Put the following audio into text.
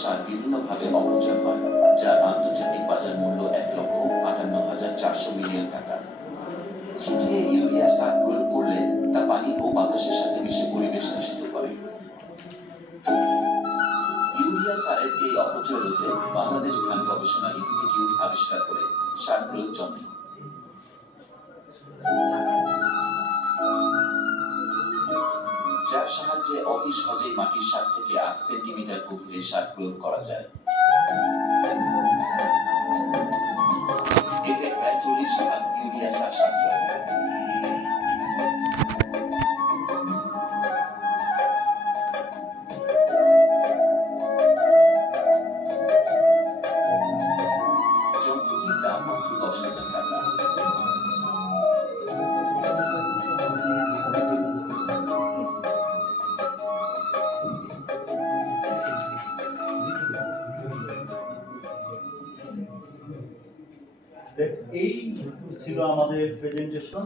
সার বিভিন্নভাবে অপচয় হয়, যার আন্তর্জাতিক বাজার মূল্য ১,৫৮,৪০০ মিলিয়ন টাকা। ছিটিয়ে ইউরিয়া সার প্রয়োগ করলে তা পানি ও বাতাসের সাথে মিশে পরিবেশ দূষিত করে। ইউরিয়া সারের এই অপচয় রোধে বাংলাদেশ ধান গবেষণা ইনস্টিটিউট আবিষ্কার করে সার প্রয়োগ যন্ত্র, যার সাহায্যে অতি সহজেই মাটির ৭ থেকে ৮ সেন্টিমিটার গভীরে সার প্রয়োগ করা যায়। এতে প্রায় ৪০% ইউরিয়া সার সাশ্রয়। যন্ত্রটির দাম মাত্র ১০,০০০ টাকা। এই ছিল আমাদের প্রেজেন্টেশন।